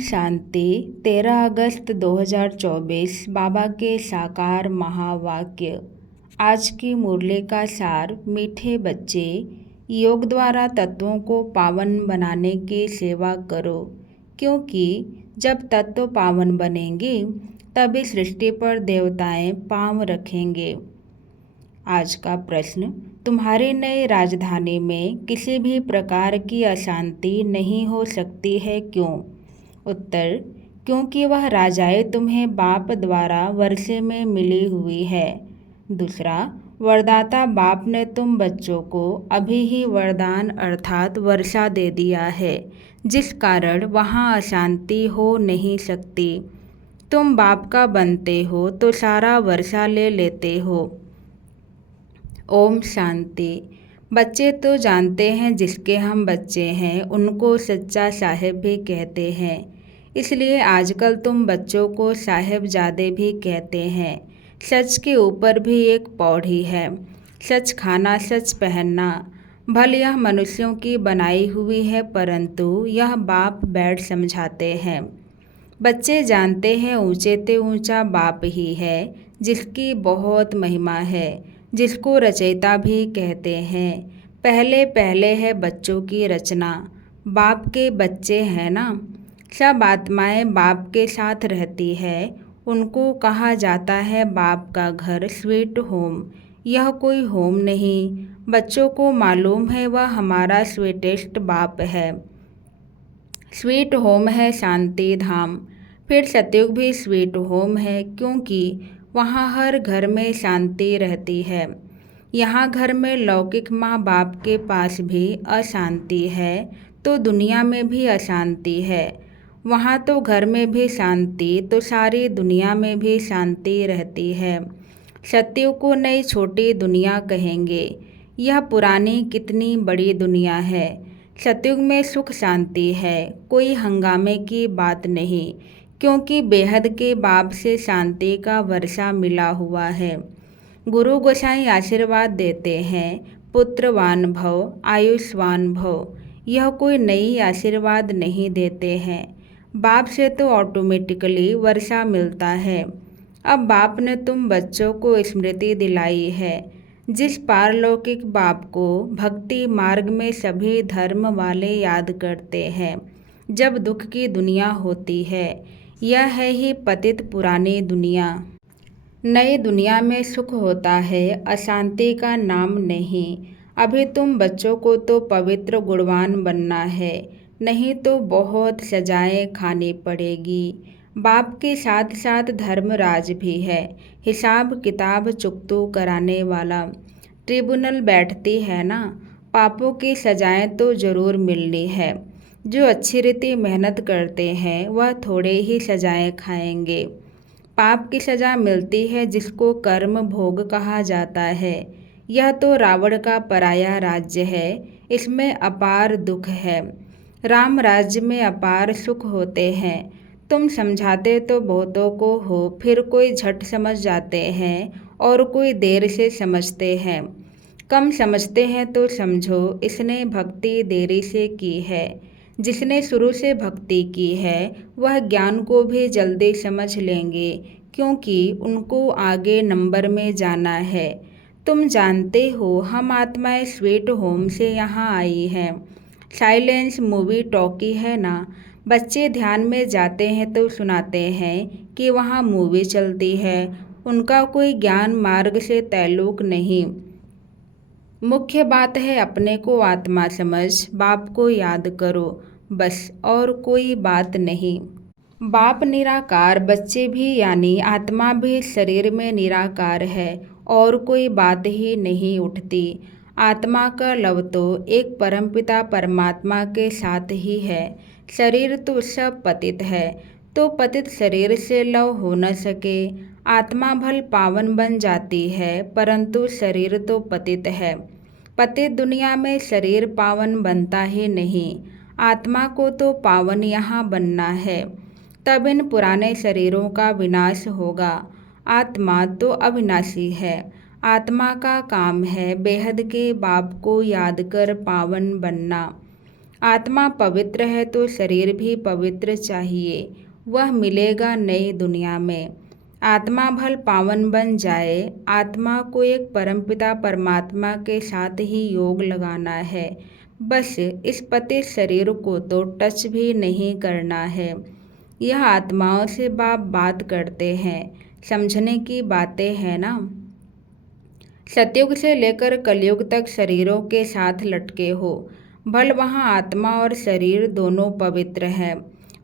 शांति। 13 अगस्त 2024 बाबा के साकार महावाक्य। आज की मुरली का सार। मीठे बच्चे, योग द्वारा तत्वों को पावन बनाने की सेवा करो, क्योंकि जब तत्व पावन बनेंगे तभी सृष्टि पर देवताएं पांव रखेंगे। आज का प्रश्न। तुम्हारी नई राजधानी में किसी भी प्रकार की अशांति नहीं हो सकती है, क्यों? उत्तर, क्योंकि वह राजाएं तुम्हें बाप द्वारा वर्षे में मिली हुई है। दूसरा, वरदाता बाप ने तुम बच्चों को अभी ही वरदान अर्थात वर्षा दे दिया है, जिस कारण वहाँ अशांति हो नहीं सकती। तुम बाप का बनते हो तो सारा वर्षा ले लेते हो। ओम शांति। बच्चे तो जानते हैं जिसके हम बच्चे हैं उनको सच्चा साहेब भी कहते हैं, इसलिए आजकल तुम बच्चों को साहेबजादे भी कहते हैं। सच के ऊपर भी एक पौड़ी है, सच खाना सच पहनना। भल यह मनुष्यों की बनाई हुई है, परंतु यह बाप बैठ समझाते हैं। बच्चे जानते हैं ऊंचे ते ऊंचा बाप ही है, जिसकी बहुत महिमा है, जिसको रचयिता भी कहते हैं। पहले पहले है बच्चों की रचना, बाप के बच्चे हैं ना। सब आत्माएं बाप के साथ रहती है, उनको कहा जाता है बाप का घर स्वीट होम। यह कोई होम नहीं, बच्चों को मालूम है वह हमारा स्वीटेस्ट बाप है। स्वीट होम है शांति धाम। फिर सतयुग भी स्वीट होम है, क्योंकि वहाँ हर घर में शांति रहती है। यहाँ घर में लौकिक माँ बाप के पास भी अशांति है तो दुनिया में भी अशांति है। वहाँ तो घर में भी शांति तो सारी दुनिया में भी शांति रहती है। सतयुग को नई छोटी दुनिया कहेंगे। यह पुरानी कितनी बड़ी दुनिया है। सतयुग में सुख शांति है, कोई हंगामे की बात नहीं, क्योंकि बेहद के बाप से शांति का वर्षा मिला हुआ है। गुरु गोसाई आशीर्वाद देते हैं, पुत्रवान भव, आयुष्वान भव। यह कोई नई आशीर्वाद नहीं देते हैं। बाप से तो ऑटोमेटिकली वर्षा मिलता है। अब बाप ने तुम बच्चों को स्मृति दिलाई है, जिस पारलौकिक बाप को भक्ति मार्ग में सभी धर्म वाले याद करते हैं जब दुख की दुनिया होती है। यह है ही पतित पुरानी दुनिया। नई दुनिया में सुख होता है, अशांति का नाम नहीं। अभी तुम बच्चों को तो पवित्र गुणवान बनना है, नहीं तो बहुत सजाएं खानी पड़ेगी। बाप के साथ साथ धर्मराज भी है, हिसाब किताब चुकतू कराने वाला। ट्रिब्यूनल बैठती है ना, पापों की सजाएं तो ज़रूर मिलनी है। जो अच्छी रीति मेहनत करते हैं वह थोड़े ही सजाएं खाएंगे। पाप की सज़ा मिलती है जिसको कर्म भोग कहा जाता है। यह तो रावण का पराया राज्य है, इसमें अपार दुख है। राम राज्य में अपार सुख होते हैं। तुम समझाते तो बहुतों को हो, फिर कोई झट समझ जाते हैं और कोई देर से समझते हैं। कम समझते हैं तो समझो, इसने भक्ति देरी से की है। जिसने शुरू से भक्ति की है वह ज्ञान को भी जल्दी समझ लेंगे, क्योंकि उनको आगे नंबर में जाना है। तुम जानते हो हम आत्माएं स्वीट होम से यहाँ आई हैं। साइलेंस मूवी टॉकी है ना, बच्चे ध्यान में जाते हैं तो सुनाते हैं कि वहाँ मूवी चलती है। उनका कोई ज्ञान मार्ग से ताल्लुक नहीं। मुख्य बात है अपने को आत्मा समझ, बाप को याद करो, बस और कोई बात नहीं। बाप निराकार, बच्चे भी यानी आत्मा भी शरीर में निराकार है और कोई बात ही नहीं उठती। आत्मा का लव तो एक परमपिता परमात्मा के साथ ही है। शरीर तो सब पतित है, तो पतित शरीर से लव हो न सके। आत्मा भल पावन बन जाती है, परंतु शरीर तो पतित है। पतित दुनिया में शरीर पावन बनता ही नहीं। आत्मा को तो पावन यहाँ बनना है, तब इन पुराने शरीरों का विनाश होगा। आत्मा तो अविनाशी है। आत्मा का काम है बेहद के बाप को याद कर पावन बनना। आत्मा पवित्र है तो शरीर भी पवित्र चाहिए, वह मिलेगा नई दुनिया में। आत्मा भल पावन बन जाए, आत्मा को एक परमपिता परमात्मा के साथ ही योग लगाना है। बस इस पतित शरीर को तो टच भी नहीं करना है। यह आत्माओं से बाप बात करते हैं, समझने की बातें हैं ना। सतयुग से लेकर कलयुग तक शरीरों के साथ लटके हो, भल वहाँ आत्मा और शरीर दोनों पवित्र हैं,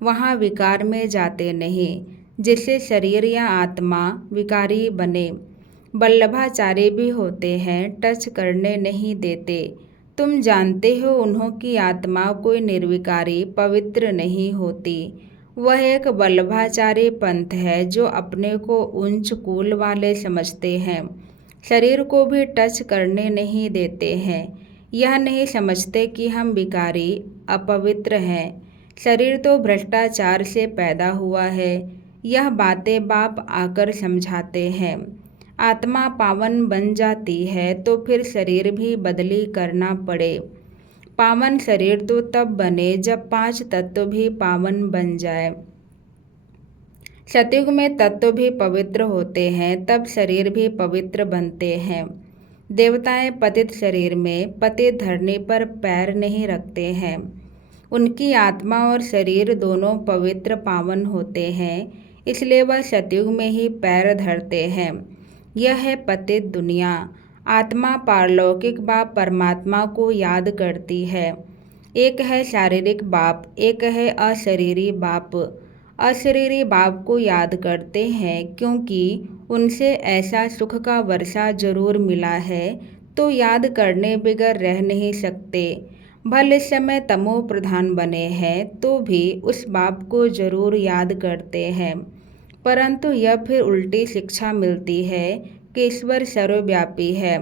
वहाँ विकार में जाते नहीं, जिससे शरीर या आत्मा विकारी बने। वल्लभाचार्य भी होते हैं, टच करने नहीं देते। तुम जानते हो उन्हों की आत्मा कोई निर्विकारी पवित्र नहीं होती। वह एक वल्लभाचार्य पंथ है जो अपने को उच्च कुल वाले समझते हैं, शरीर को भी टच करने नहीं देते हैं। यह नहीं समझते कि हम विकारी अपवित्र हैं। शरीर तो भ्रष्टाचार से पैदा हुआ है, यह बातें बाप आकर समझाते हैं। आत्मा पावन बन जाती है तो फिर शरीर भी बदली करना पड़े। पावन शरीर तो तब बने जब 5 तत्व भी पावन बन जाए। सतयुग में तत्व भी पवित्र होते हैं, तब शरीर भी पवित्र बनते हैं। देवताएं पतित शरीर में पतित धरनी पर पैर नहीं रखते हैं। उनकी आत्मा और शरीर दोनों पवित्र पावन होते हैं, इसलिए वह सतयुग में ही पैर धरते हैं। यह है पतित दुनिया। आत्मा पारलौकिक बाप परमात्मा को याद करती है। एक है शारीरिक बाप, एक है अशरीरी बाप। अशरीरी बाप को याद करते हैं क्योंकि उनसे ऐसा सुख का वर्षा जरूर मिला है, तो याद करने बगैर रह नहीं सकते। भले इस समय तमो प्रधान बने हैं तो भी उस बाप को जरूर याद करते हैं, परंतु यह फिर उल्टी शिक्षा मिलती है कि ईश्वर सर्वव्यापी है।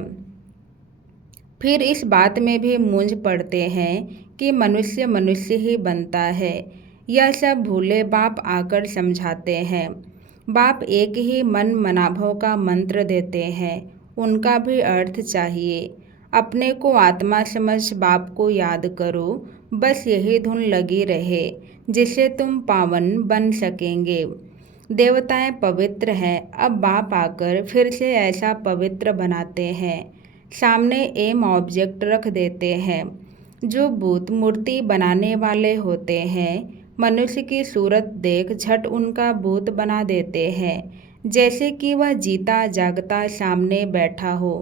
फिर इस बात में भी मूंझ पड़ते हैं कि मनुष्य मनुष्य ही बनता है। यह सब भूले बाप आकर समझाते हैं। बाप एक ही मन मनाभव का मंत्र देते हैं, उनका भी अर्थ चाहिए। अपने को आत्मा समझ बाप को याद करो, बस यही धुन लगी रहे, जिससे तुम पावन बन सकेंगे। देवताएं पवित्र हैं, अब बाप आकर फिर से ऐसा पवित्र बनाते हैं। सामने एम ऑब्जेक्ट रख देते हैं। जो भूत मूर्ति बनाने वाले होते हैं, मनुष्य की सूरत देख झट उनका भूत बना देते हैं, जैसे कि वह जीता जागता सामने बैठा हो।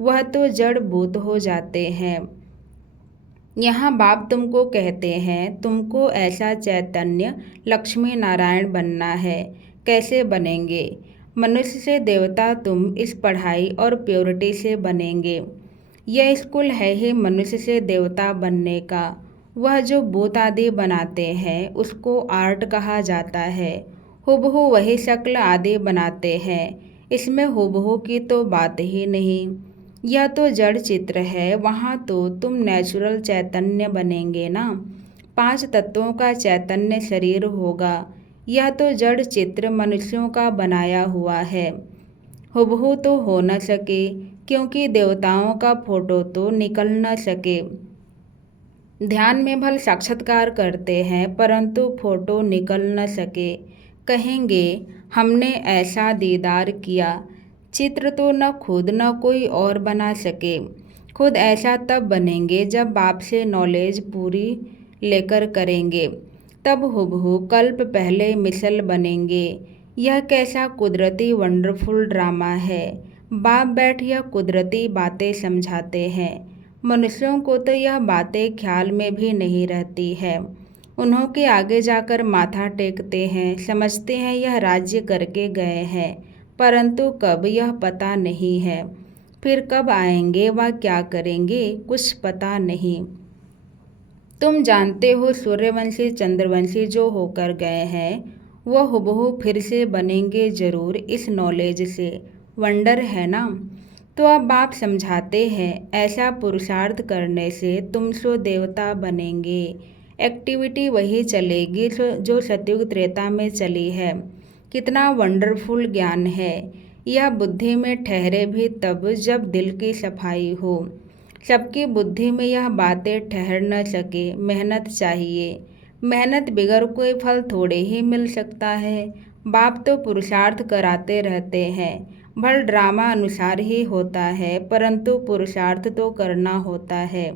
वह तो जड़ भूत हो जाते हैं। यहाँ बाप तुमको कहते हैं, तुमको ऐसा चैतन्य लक्ष्मी नारायण बनना है। कैसे बनेंगे? मनुष्य से देवता तुम इस पढ़ाई और प्योरिटी से बनेंगे। यह स्कूल है ही मनुष्य से देवता बनने का। वह जो भूत आदि बनाते हैं उसको आर्ट कहा जाता है। हुबहू वही शक्ल आदि बनाते हैं, इसमें हुबहू की तो बात ही नहीं। यह तो जड़ चित्र है, वहाँ तो तुम नेचुरल चैतन्य बनेंगे ना। 5 तत्वों का चैतन्य शरीर होगा। यह तो जड़ चित्र मनुष्यों का बनाया हुआ है, हुबहू तो हो न सके, क्योंकि देवताओं का फोटो तो निकल न सके। ध्यान में भल साक्षात्कार करते हैं, परंतु फोटो निकल न सके। कहेंगे हमने ऐसा दीदार किया। चित्र तो न खुद न कोई और बना सके। खुद ऐसा तब बनेंगे जब बाप से नॉलेज पूरी लेकर करेंगे, तब हुबहू कल्प पहले मिसल बनेंगे। यह कैसा कुदरती वंडरफुल ड्रामा है। बाप बैठ यह कुदरती बातें समझाते हैं। मनुष्यों को तो यह बातें ख्याल में भी नहीं रहती है। उन्हों के आगे जाकर माथा टेकते हैं, समझते हैं यह राज्य करके गए हैं, परंतु कब यह पता नहीं है। फिर कब आएंगे व क्या करेंगे कुछ पता नहीं। तुम जानते हो सूर्यवंशी चंद्रवंशी जो होकर गए हैं, वह हुबहू फिर से बनेंगे जरूर इस नॉलेज से। वंडर है ना। तो अब बाप समझाते हैं, ऐसा पुरुषार्थ करने से तुम सो देवता बनेंगे। एक्टिविटी वही चलेगी जो सतयुग त्रेता में चली है। कितना वंडरफुल ज्ञान है। यह बुद्धि में ठहरे भी तब जब दिल की सफाई हो। सबकी बुद्धि में यह बातें ठहर न सके। मेहनत चाहिए, मेहनत बिगर कोई फल थोड़े ही मिल सकता है। बाप तो पुरुषार्थ कराते रहते हैं, भल ड्रामा अनुसार ही होता है, परंतु पुरुषार्थ तो करना होता है।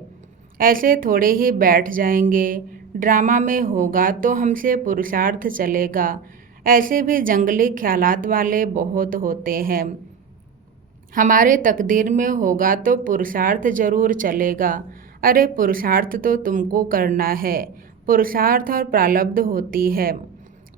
ऐसे थोड़े ही बैठ जाएंगे, ड्रामा में होगा तो हमसे पुरुषार्थ चलेगा। ऐसे भी जंगली ख्यालात वाले बहुत होते हैं। हमारे तकदीर में होगा तो पुरुषार्थ जरूर चलेगा। अरे पुरुषार्थ तो तुमको करना है, पुरुषार्थ और प्रारब्ध होती है।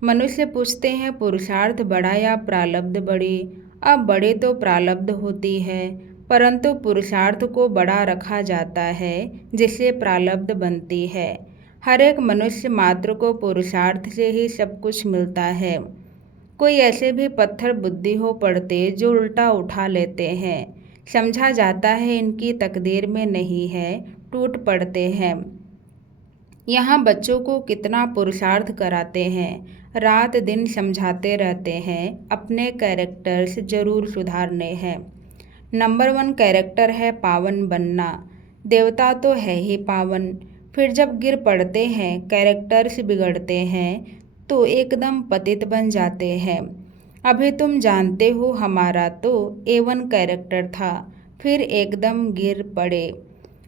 मनुष्य पूछते हैं पुरुषार्थ बड़ा या प्रारब्ध बड़ी। अब बड़े तो प्रारब्ध होती है, परंतु पुरुषार्थ को बड़ा रखा जाता है जिससे प्रारब्ध बनती है। हर एक मनुष्य मात्र को पुरुषार्थ से ही सब कुछ मिलता है। कोई ऐसे भी पत्थर बुद्धि हो पड़ते जो उल्टा उठा लेते हैं, समझा जाता है इनकी तकदीर में नहीं है, टूट पड़ते हैं। यहाँ बच्चों को कितना पुरुषार्थ कराते हैं, रात दिन समझाते रहते हैं, अपने कैरेक्टर्स जरूर सुधारने हैं। नंबर 1 कैरेक्टर है पावन बनना। देवता तो है ही पावन, फिर जब गिर पड़ते हैं, कैरेक्टर्स बिगड़ते हैं तो एकदम पतित बन जाते हैं। अभी तुम जानते हो हमारा तो A1 कैरेक्टर था, फिर एकदम गिर पड़े।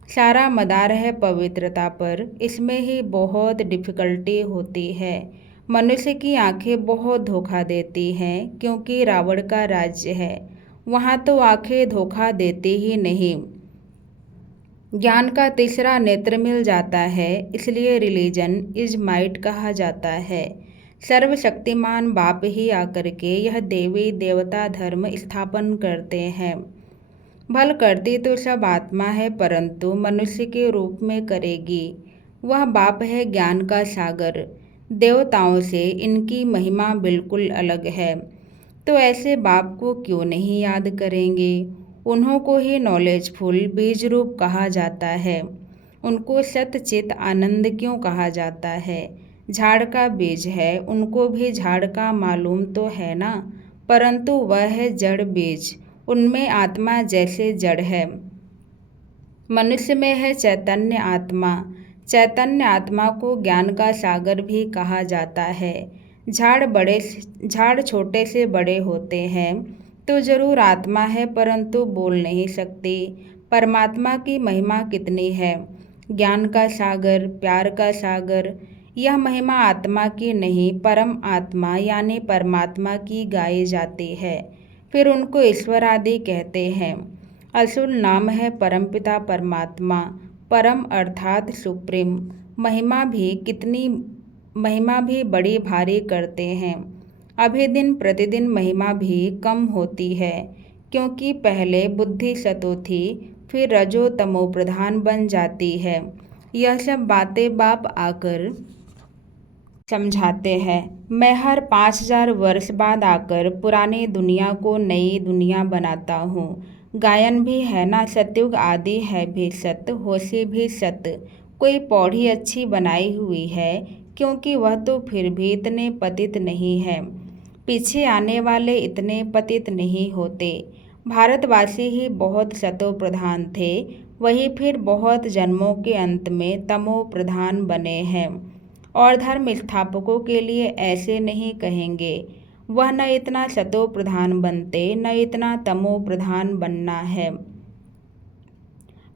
सारा मदार है पवित्रता पर, इसमें ही बहुत डिफ़िकल्टी होती है। मनुष्य की आंखें बहुत धोखा देती हैं, क्योंकि रावण का राज्य है, वहाँ तो आंखें धोखा देती ही नहीं। ज्ञान का तीसरा नेत्र मिल जाता है, इसलिए रिलीजन इज माइट कहा जाता है। सर्वशक्तिमान बाप ही आकर के यह देवी देवता धर्म स्थापन करते हैं। भल करती तो सब आत्मा है, परंतु मनुष्य के रूप में करेगी। वह बाप है ज्ञान का सागर। देवताओं से इनकी महिमा बिल्कुल अलग है। तो ऐसे बाप को क्यों नहीं याद करेंगे। उन्हों को ही नॉलेजफुल बीज रूप कहा जाता है। उनको सतचित आनंद क्यों कहा जाता है। झाड़ का बीज है, उनको भी झाड़ का मालूम तो है ना, परंतु वह है जड़ बीज, उनमें आत्मा जैसे जड़ है। मनुष्य में है चैतन्य आत्मा। चैतन्य आत्मा को ज्ञान का सागर भी कहा जाता है। झाड़ छोटे से बड़े होते हैं तो जरूर आत्मा है, परंतु बोल नहीं सकती। परमात्मा की महिमा कितनी है। ज्ञान का सागर, प्यार का सागर। यह महिमा आत्मा की नहीं, परम आत्मा यानी परमात्मा की गाई जाती है। फिर उनको ईश्वर आदि कहते हैं। असुर नाम है परमपिता परमात्मा। परम अर्थात सुप्रीम। महिमा भी बड़ी भारी करते हैं। अभी दिन प्रतिदिन महिमा भी कम होती है, क्योंकि पहले बुद्धि सतो थी, फिर रजो तमो प्रधान बन जाती है। यह सब बातें बाप आकर समझाते हैं। मैं हर 5000 वर्ष बाद आकर पुरानी दुनिया को नई दुनिया बनाता हूँ। गायन भी है ना, सतयुग आदि है भी सत, होशी भी सत। कोई पौड़ी अच्छी बनाई हुई है, क्योंकि वह तो फिर भी इतने पतित नहीं है। पीछे आने वाले इतने पतित नहीं होते। भारतवासी ही बहुत सतो प्रधान थे, वही फिर बहुत जन्मों के अंत में तमो प्रधान बने हैं। और धर्म स्थापकों के लिए ऐसे नहीं कहेंगे। वह न इतना सतो प्रधान बनते, न इतना तमो प्रधान बनना है।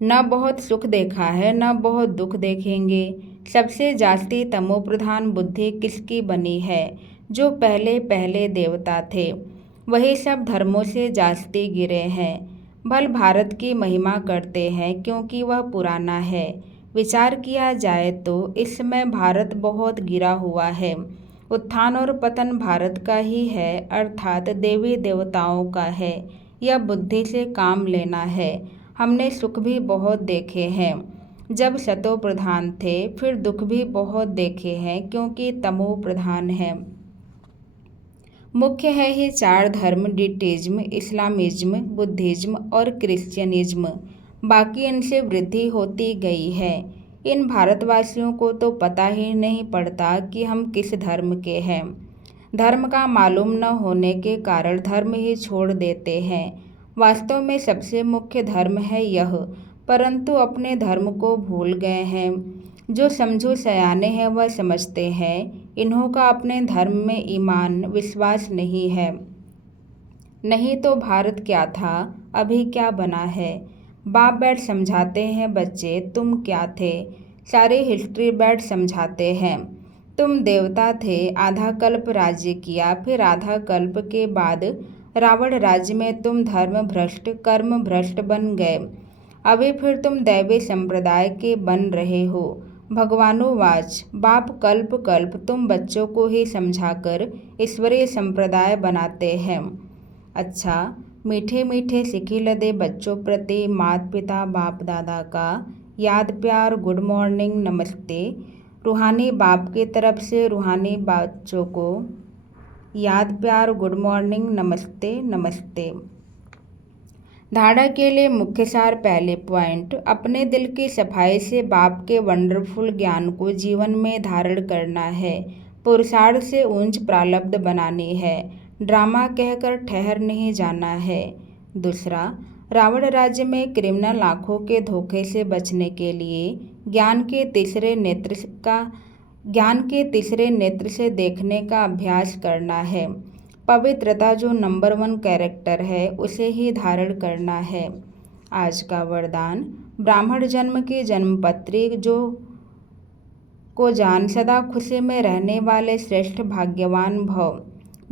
न बहुत सुख देखा है, न बहुत दुख देखेंगे। सबसे जास्ती तमो प्रधान बुद्धि किसकी बनी है। जो पहले पहले देवता थे, वही सब धर्मों से जास्ती गिरे हैं। भल भारत की महिमा करते हैं, क्योंकि वह पुराना है। विचार किया जाए तो इस समय भारत बहुत गिरा हुआ है। उत्थान और पतन भारत का ही है, अर्थात देवी देवताओं का है। यह बुद्धि से काम लेना है। हमने सुख भी बहुत देखे हैं जब सतो प्रधान थे, फिर दुख भी बहुत देखे हैं क्योंकि तमो प्रधान है। मुख्य है ही 4 धर्म, डिटिज्म, इस्लामिज्म, बुद्धिज्म और क्रिश्चियनिज्म। बाकी इनसे वृद्धि होती गई है। इन भारतवासियों को तो पता ही नहीं पड़ता कि हम किस धर्म के हैं। धर्म का मालूम न होने के कारण धर्म ही छोड़ देते हैं। वास्तव में सबसे मुख्य धर्म है यह, परंतु अपने धर्म को भूल गए हैं। जो समझो सयाने हैं वह समझते हैं, इन्हों का अपने धर्म में ईमान विश्वास नहीं है। नहीं तो भारत क्या था, अभी क्या बना है। बाप बैठ समझाते हैं, बच्चे तुम क्या थे। सारी हिस्ट्री बैठ समझाते हैं। तुम देवता थे, आधा कल्प राज्य किया, फिर आधा कल्प के बाद रावण राज्य में तुम धर्म भ्रष्ट कर्म भ्रष्ट बन गए। अभी फिर तुम दैवी संप्रदाय के बन रहे हो। भगवानुवाच बाप कल्प कल्प तुम बच्चों को ही समझाकर ईश्वरीय संप्रदाय बनाते हैं। अच्छा, मीठे मीठे सिखी लदे बच्चों प्रति माता पिता बाप दादा का याद प्यार गुड मॉर्निंग नमस्ते। रूहानी बाप की तरफ से रूहानी बच्चों को याद प्यार गुड मॉर्निंग नमस्ते नमस्ते। धारणा के लिए मुख्य सार पहले पॉइंट, अपने दिल की सफाई से बाप के वंडरफुल ज्ञान को जीवन में धारण करना है। पुरुषार्थ से ऊंच प्रारब्ध बनानी है, ड्रामा कहकर ठहर नहीं जाना है। दूसरा, रावण राज्य में क्रिमिनल आँखों के धोखे से बचने के लिए ज्ञान के तीसरे नेत्र से देखने का अभ्यास करना है। पवित्रता जो नंबर 1 कैरेक्टर है उसे ही धारण करना है। आज का वरदान, ब्राह्मण जन्म की जन्मपत्री को जान सदा खुशी में रहने वाले श्रेष्ठ भाग्यवान भव।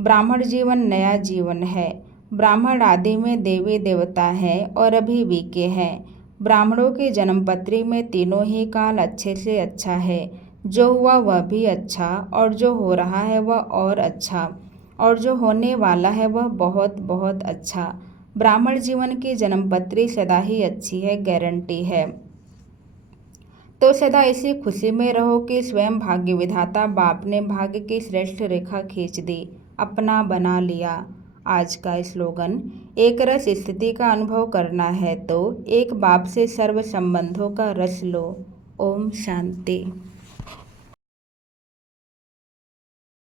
ब्राह्मण जीवन नया जीवन है। ब्राह्मण आदि में देवी देवता हैं और अभी वीके हैं। ब्राह्मणों की जन्मपत्री में तीनों ही काल अच्छे से अच्छा है। जो हुआ वह भी अच्छा, और जो हो रहा है वह और अच्छा, और जो होने वाला है वह बहुत बहुत अच्छा। ब्राह्मण जीवन की जन्मपत्री सदा ही अच्छी है, गारंटी है। तो सदा इसी खुशी में रहो कि स्वयं भाग्य विधाता बाप ने भाग्य की श्रेष्ठ रेखा खींच दी, अपना बना लिया। आज का स्लोगन, एक रस स्थिति का अनुभव करना है तो एक बाप से सर्व संबंधों का रस लो। ओम शांति।